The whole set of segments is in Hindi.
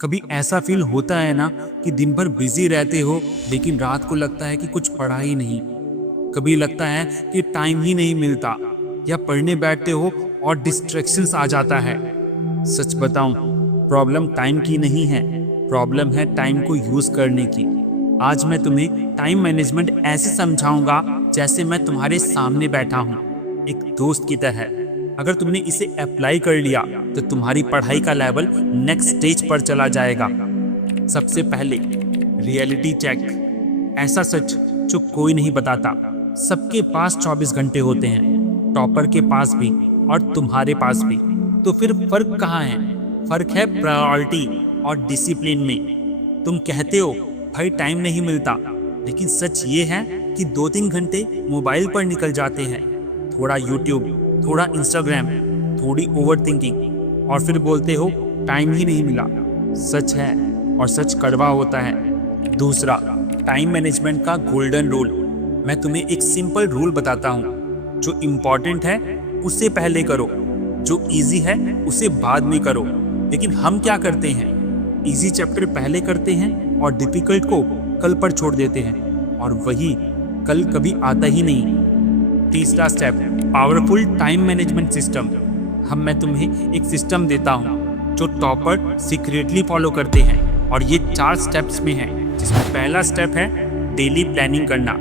कभी ऐसा फील होता है ना कि दिन भर बिजी रहते हो लेकिन रात को लगता है कि कुछ पढ़ा ही नहीं। कभी लगता है कि टाइम ही नहीं मिलता, या पढ़ने बैठते हो और डिस्ट्रैक्शंस आ जाता है। सच बताऊं, प्रॉब्लम टाइम की नहीं है, प्रॉब्लम है टाइम को यूज करने की। आज मैं तुम्हें टाइम मैनेजमेंट ऐसे समझाऊंगा जैसे मैं तुम्हारे सामने बैठा हूं, एक दोस्त की तरह। अगर तुमने इसे अप्लाई कर लिया तो तुम्हारी पढ़ाई का लेवल नेक्स्ट स्टेज पर चला जाएगा। सबसे पहले रियलिटी चेक। ऐसा सच जो कोई नहीं बताता, सबके पास 24 घंटे होते हैं, टॉपर के पास भी और तुम्हारे पास भी। तो फिर फर्क कहाँ है? फर्क है प्रायोरिटी और डिसिप्लिन में। तुम कहते हो भाई टाइम नहीं मिलता, लेकिन सच ये है कि 2-3 घंटे मोबाइल पर निकल जाते हैं। थोड़ा यूट्यूब, थोड़ा इंस्टाग्राम, थोड़ी ओवर थिंकिंग, और फिर बोलते हो टाइम ही नहीं मिला। सच है, और सच कड़वा होता है। दूसरा, टाइम मैनेजमेंट का गोल्डन रूल। मैं तुम्हें एक सिंपल रूल बताता हूँ। जो इम्पोर्टेंट है उसे पहले करो, जो इजी है उसे बाद में करो। लेकिन हम क्या करते हैं? इजी चैप्टर पहले करते हैं और डिफिकल्ट को कल पर छोड़ देते हैं, और वही कल कभी आता ही नहीं। तीसरा step, powerful time management system. मैं तुम्हें एक सिस्टम देता हूँ जो टॉपर सीक्रेटली फॉलो करते हैं, और ये 4 स्टेप्स में है। जिसमें पहला स्टेप है डेली प्लानिंग करना।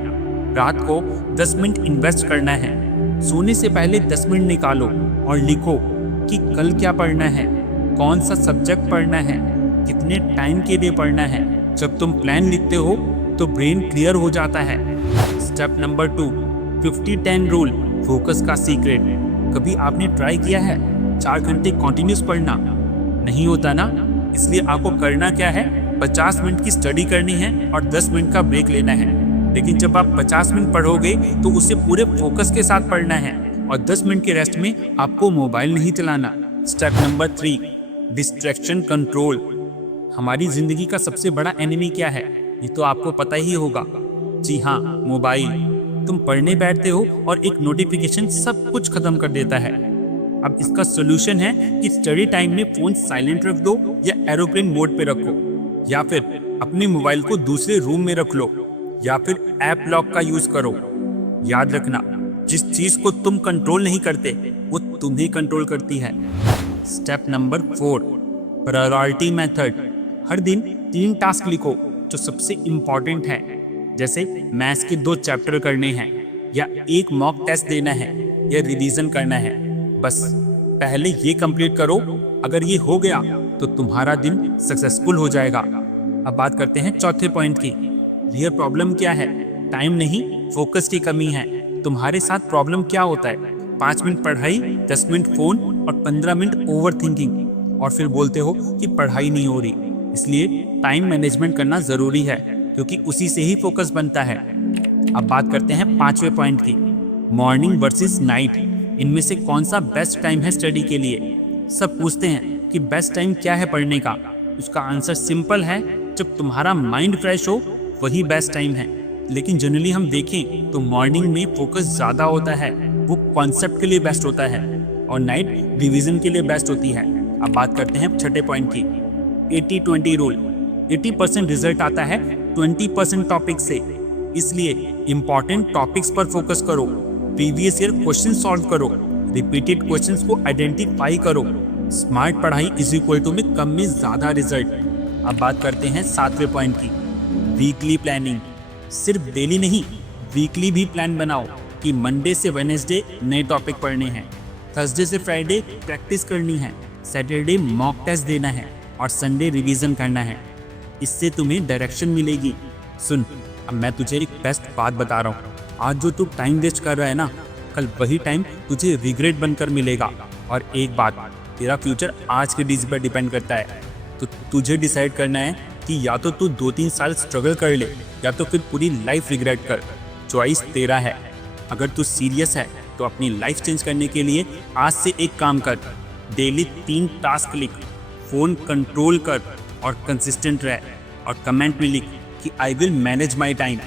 रात को 10 मिनट इन्वेस्ट करना है। सोने से पहले 10 मिनट निकालो और लिखो कि कल क्या पढ़ना है, कौन सा सब्जेक्ट पढ़ना है, कितने टाइम के लिए पढ़ना है। जब तुम प्लान लिखते हो तो ब्रेन क्लियर हो जाता है। स्टेप नंबर 2, 50-10 रूल, फोकस का सीक्रेट। कभी आपने ट्राई किया है 4 घंटे कॉन्टिन्यूस पढ़ना? नहीं होता ना? इसलिए आपको करना क्या है, 50 मिनट की स्टडी करनी है और 10 मिनट का ब्रेक लेना है। लेकिन जब आप 50 मिनट पढ़ोगे तो उसे पूरे फोकस के साथ पढ़ना है, और 10 मिनट के रेस्ट में आपको मोबाइल नहीं चलाना। Step number 3, distraction control. हमारी जिंदगी का सबसे बड़ा एनिमी क्या है? ये तो आपको पता ही होगा। जी हाँ, मोबाइल। तुम पढ़ने बैठते हो और एक नोटिफिकेशन सब कुछ खत्म कर देता है। अब इसका सोल्यूशन है कि स्टडी टाइम में फोन साइलेंट रख दो, या एरोप्लेन मोड पे रखो, या फिर अपने मोबाइल को दूसरे रूम में रख लो, या फिर ऐप लॉक का यूज करो। याद रखना, जिस चीज को तुम कंट्रोल नहीं करते वो तुम्हें कंट्रोल करती है। Step number 4, priority method. हर दिन 3 टास्क लिखो जो सबसे इंपॉर्टेंट है। जैसे मैथ्स के 2 चैप्टर करने हैं, या एक मॉक टेस्ट देना है, या रिवीजन करना है। बस पहले ये कंप्लीट करो। अगर ये हो गया तो तुम्हारा दिन सक्सेसफुल हो जाएगा। अब बात करते हैं चौथे पॉइंट की। रियल प्रॉब्लम क्या है? टाइम नहीं, फोकस की कमी है। तुम्हारे साथ प्रॉब्लम क्या होता है? 5 मिनट पढ़ाई, 10 मिनट फोन और 15 मिनट ओवर थिंकिंग, और फिर बोलते हो कि पढ़ाई नहीं हो रही। इसलिए टाइम मैनेजमेंट करना जरूरी है, क्योंकि उसी से ही फोकस बनता है। अब बात करते हैं 5वें पॉइंट की, मॉर्निंग वर्सेस नाइट। इनमें से कौन सा बेस्ट टाइम है स्टडी के लिए? सब पूछते हैं कि बेस्ट टाइम क्या है पढ़ने का। उसका आंसर सिंपल है, जब तुम्हारा माइंड फ्रेश हो वही बेस्ट टाइम है। लेकिन जनरली हम देखें तो मॉर्निंग में फोकस ज़्यादा होता है, वो कॉन्सेप्ट के लिए बेस्ट होता है, और नाइट रिवीजन के लिए बेस्ट होती है। अब बात करते हैं छठे पॉइंट की, 80-20 रूल। 80% रिजल्ट आता है 20% टॉपिक से। इसलिए इंपॉर्टेंट टॉपिक्स पर फोकस करो, प्रीवियस ईयर क्वेश्चन सॉल्व करो, रिपीटेड क्वेश्चंस को आइडेंटिफाई करो। स्मार्ट पढ़ाई इज इक्वल टू में कम में ज़्यादा रिजल्ट। अब बात करते हैं 7वें पॉइंट की, वीकली प्लानिंग। सिर्फ डेली नहीं, वीकली भी प्लान बनाओ कि मंडे से वेडनेसडे नए टॉपिक पढ़ने हैं, थर्सडे से फ्राइडे प्रैक्टिस करनी है, सैटरडे मॉक टेस्ट देना है, और संडे रिवीजन करना है। इससे तुम्हें डायरेक्शन मिलेगी। सुन, अब मैं तुझे एक बेस्ट बात बता रहा हूँ। आज जो तू टाइम वेस्ट कर रहा है ना, कल वही टाइम तुझे रिग्रेट बनकर मिलेगा। और एक बात, तेरा फ्यूचर आज के डिसीजन पर डिपेंड करता है। तो तुझे डिसाइड करना है कि या तो तू 2-3 साल स्ट्रगल कर ले, या तो फिर पूरी लाइफ रिग्रेट कर। चॉइस तेरा है। अगर तू सीरियस है तो अपनी लाइफ चेंज करने के लिए आज से एक काम कर, डेली 3 टास्क लिख, फोन कंट्रोल कर, और कंसिस्टेंट रह, और कमेंट में लिख कि I will manage my time.